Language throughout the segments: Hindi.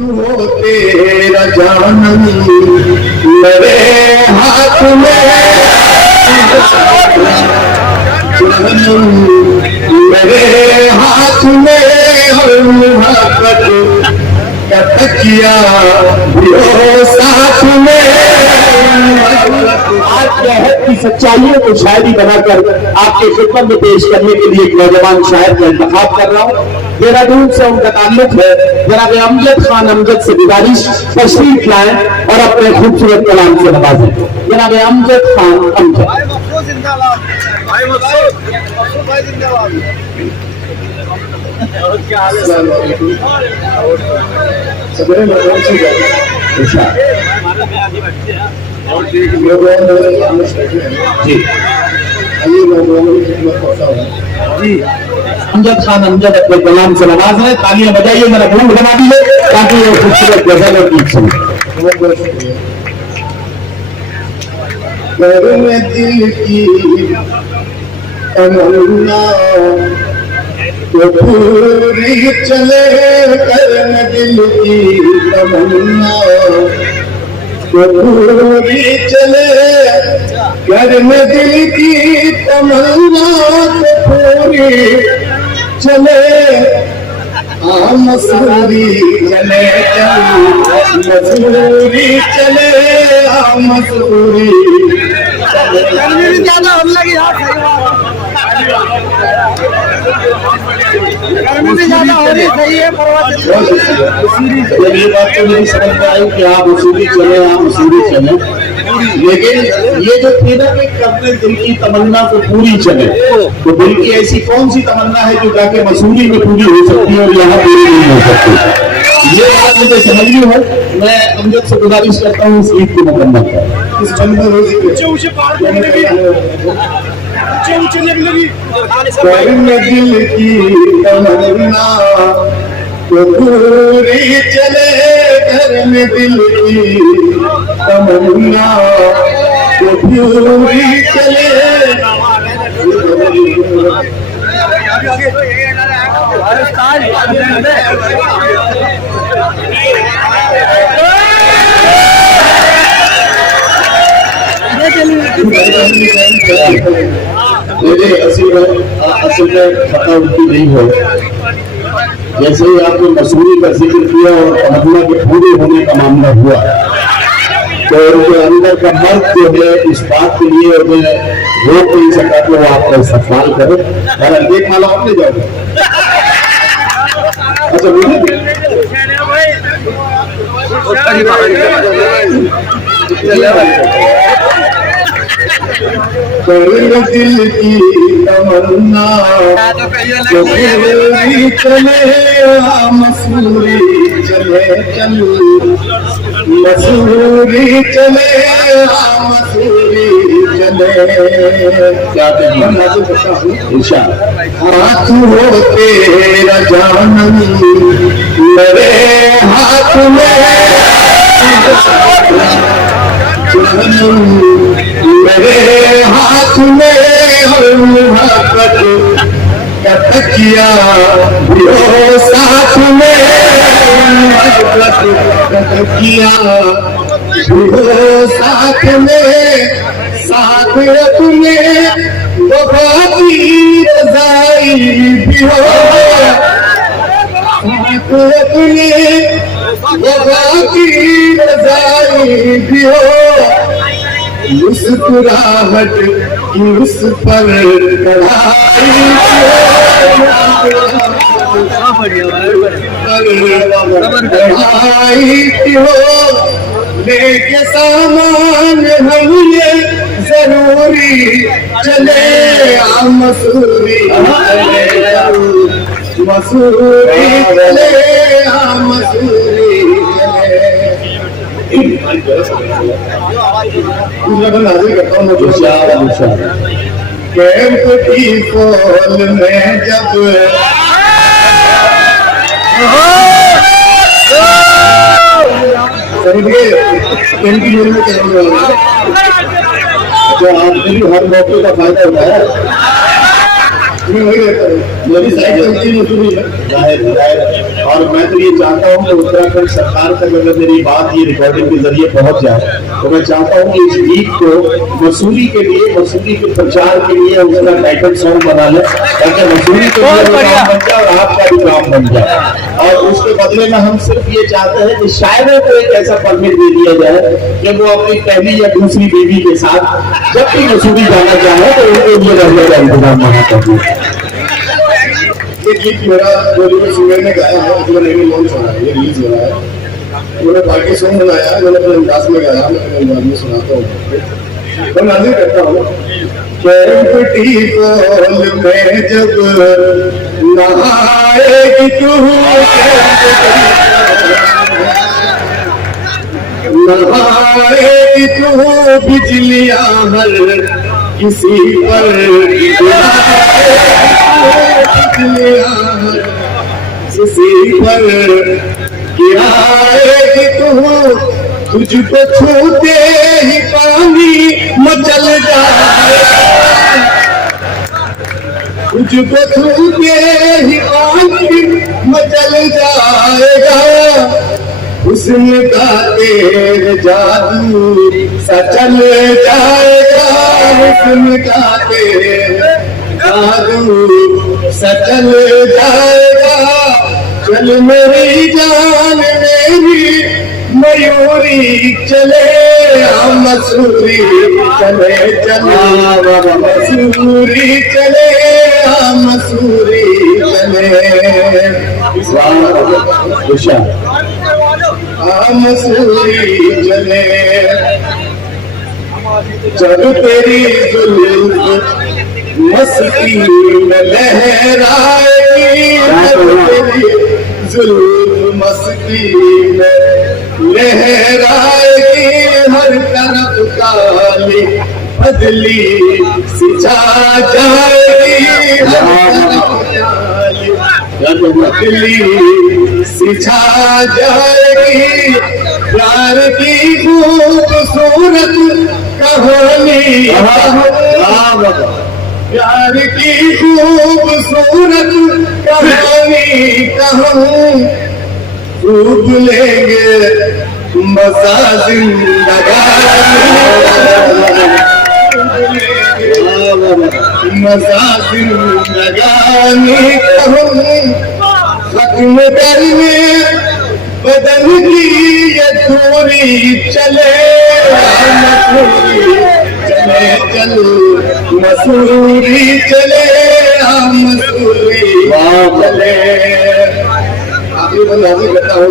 हो तेरा जानम मेरे हाथ में, जानम मेरे हाथ में और मोहब्बत का तकिया भी हो साथ में। आज रहत की सच्चाइयों को शायरी बनाकर आपके खिदमत में पेश करने के लिए एक नौजवान शायर का इंतखाब कर रहा हूँ। देहरादून से उनका ताल्लुक है। जनाब अमजद खान अमजद से गुजारिश तशरीफ लाएं और अपने खूबसूरत कलाम से नवाजें। जनाब अमजद खान अमजद। जी अमजद खान अमजद अपने कलाम से नवाज है। तालियां बजाइए, मेरा गूंज बना दीजिए ताकि ये खूबसूरत गजल और गीत सुने। घर में दिल की तमन्ना तो पूरी चले, घर में दिल की तमन्ना तो पूरी चले, घर में दिल की तमन्ना तो पूरी चले। मसूरी चले मसूरी चले मसूरी ज्यादा होने लगी गर्मी भी ज्यादा हो रही सही है। ये बात तो मेरी समझ में आई कि आप मसूरी चले, आप मसूरी चले, लेकिन ये जो थी ना कि अपने दिल की तमन्ना को पूरी चले, तो दिल की ऐसी कौन सी तमन्ना है जो जाके मसूरी में पूरी हो सकती है और यहाँ पूरी नहीं हो सकती। ये बात मुझे समझ में है। मैं अमजद से गुजारिश करता हूँ इस गीत की मुकम्मल कर। इस बंद में दिल की तमन्ना तो पूरी चले, घर में दिल की तमन्ना तो पूरी चले। असल में खता उनकी नहीं है। जैसे ही आपने मसूरी का जिक्र किया और तमन्ना के पूरे होने का मामला हुआ, तो उनके अंदर का मर्द जो है इस बात के लिए उन्हें रोक नहीं सका कि वो आपका इस्तेमाल करे। देख माला आप ले जाओगे। अच्छा बोलिए दिल की तमन्ना तो पूरी चले, मसूरी चले चल मसूरी चले मसूरी चले। क्या हाथ हो तेरा जानम मेरे हाथ में, जानम मेरे हाथ में और मोहब्बत का तकिया भी हो साथ में, मोहब्बत का तकिया भी हो साथ में, साथ अपने वफा की रज़ाई भी हो, साथ अपने वफा की रज़ाई भी हो। मुस्कुराहट की उस पर कढ़ाई हो, लेके सामान हम ये जरूरी चले मसूरी मसूरी चले मसूरी कैंप की फॉल में जब इनकी मेरे में क्या तो आपने भी हर मौके का फायदा उठाया। मैं वही रहता हूँ, मेरी साइड चलती है मसूरी में जाहिर। और मैं तो ये चाहता हूँ कि उत्तराखंड सरकार तक अगर मेरी बात ये रिकॉर्डिंग के जरिए पहुंच जाए तो मैं चाहता हूँ कि इस गीत को मसूरी के लिए, मसूरी के प्रचार के लिए उसका टाइटल सॉन्ग बना ले, ताकि मसूरी के लिए काम बन जाए और आपका भी काम बन जाए। और उसके बदले में हम सिर्फ ये चाहते हैं कि शायरों को एक ऐसा परमिट दे दिया जाए कि वो अपनी पहली या दूसरी बीवी के साथ जब भी मसूरी जाना चाहे तो उनके लिए रहने का इंतजाम होना चाहिए। ये गीत मेरा जो सिंगर ने गाया है, जो मैंने लॉन्च हो रहा है, ये रिलीज हो रहा है। मैंने पार्टी सॉन्ग बनाया, मैंने अपने अंदाज में गाया, मैं अपने अंदाज में सुनाता हूँ, मैं नाजिर करता हूँ। कैंपटी कॉल में जब नहाएगी तू, नहाएगी तू बिजलियां हर किसी पर, किसी पर गिराएगी तू, तुझको छूते ही पानी मचल जाएगा, तुझको छूते ही पानी मचल जाएगा, हुस्न का तेरे जादू सचल जाएगा, हुस्न का तेरे जादू सचल जाएगा। चल मेरी जान मेरी मयूरी चले, मसूरी चले चले, मसूरी चले, मसूरी चले, मसूरी चले। जब तेरी जुल्फ मस्ती में लहराएगी, तेरी जुल्फ मस्ती में लहराएगी, हर तरफ काली बदली सिछा जाएगी, हर तरफ बदली सिछा जाएगी। प्यार की खूबसूरत कहानी, प्यार की खूबसूरत कहानी कहूँ, खूब लेंगे मजा जिंदगानी, मजा जिंदगानी कहूँ, खत्म करने बदन की ये दूरी चले, मसूरी चले चल, मसूरी चले, मसूरी चले। आखिरी बंद हाजिर करता हूँ।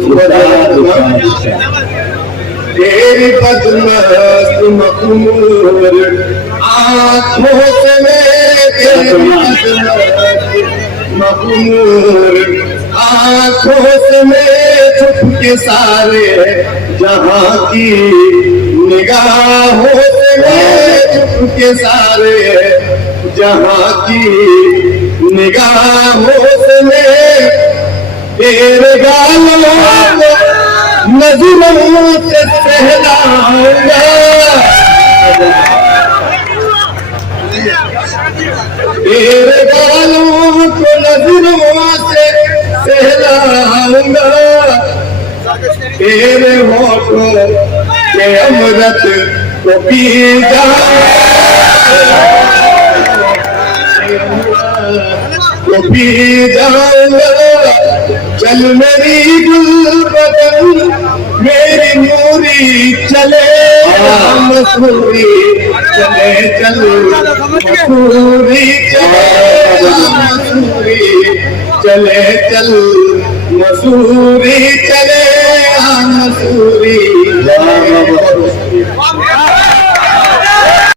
तेरी बदमस्त मखमूर आँखों से तेरी बदमस्त मखमूर आँखों से मैं छुप के सारे जहाँ की निगाहों से मैं छुप के सारे जहाँ की निगाहों से मैं तेरे गालों को नजरों से सहलाऊंगा, तेरे गालों को नजरों से सहलाऊंगा, तेरे होठों के अमृत को पी जाऊंगा, चल मेरी गुलबदन मेरी नूरी चले, मसूरी चले चल, मसूरी चले, मसूरी चले चल, मसूरी चले, मसूरी चले।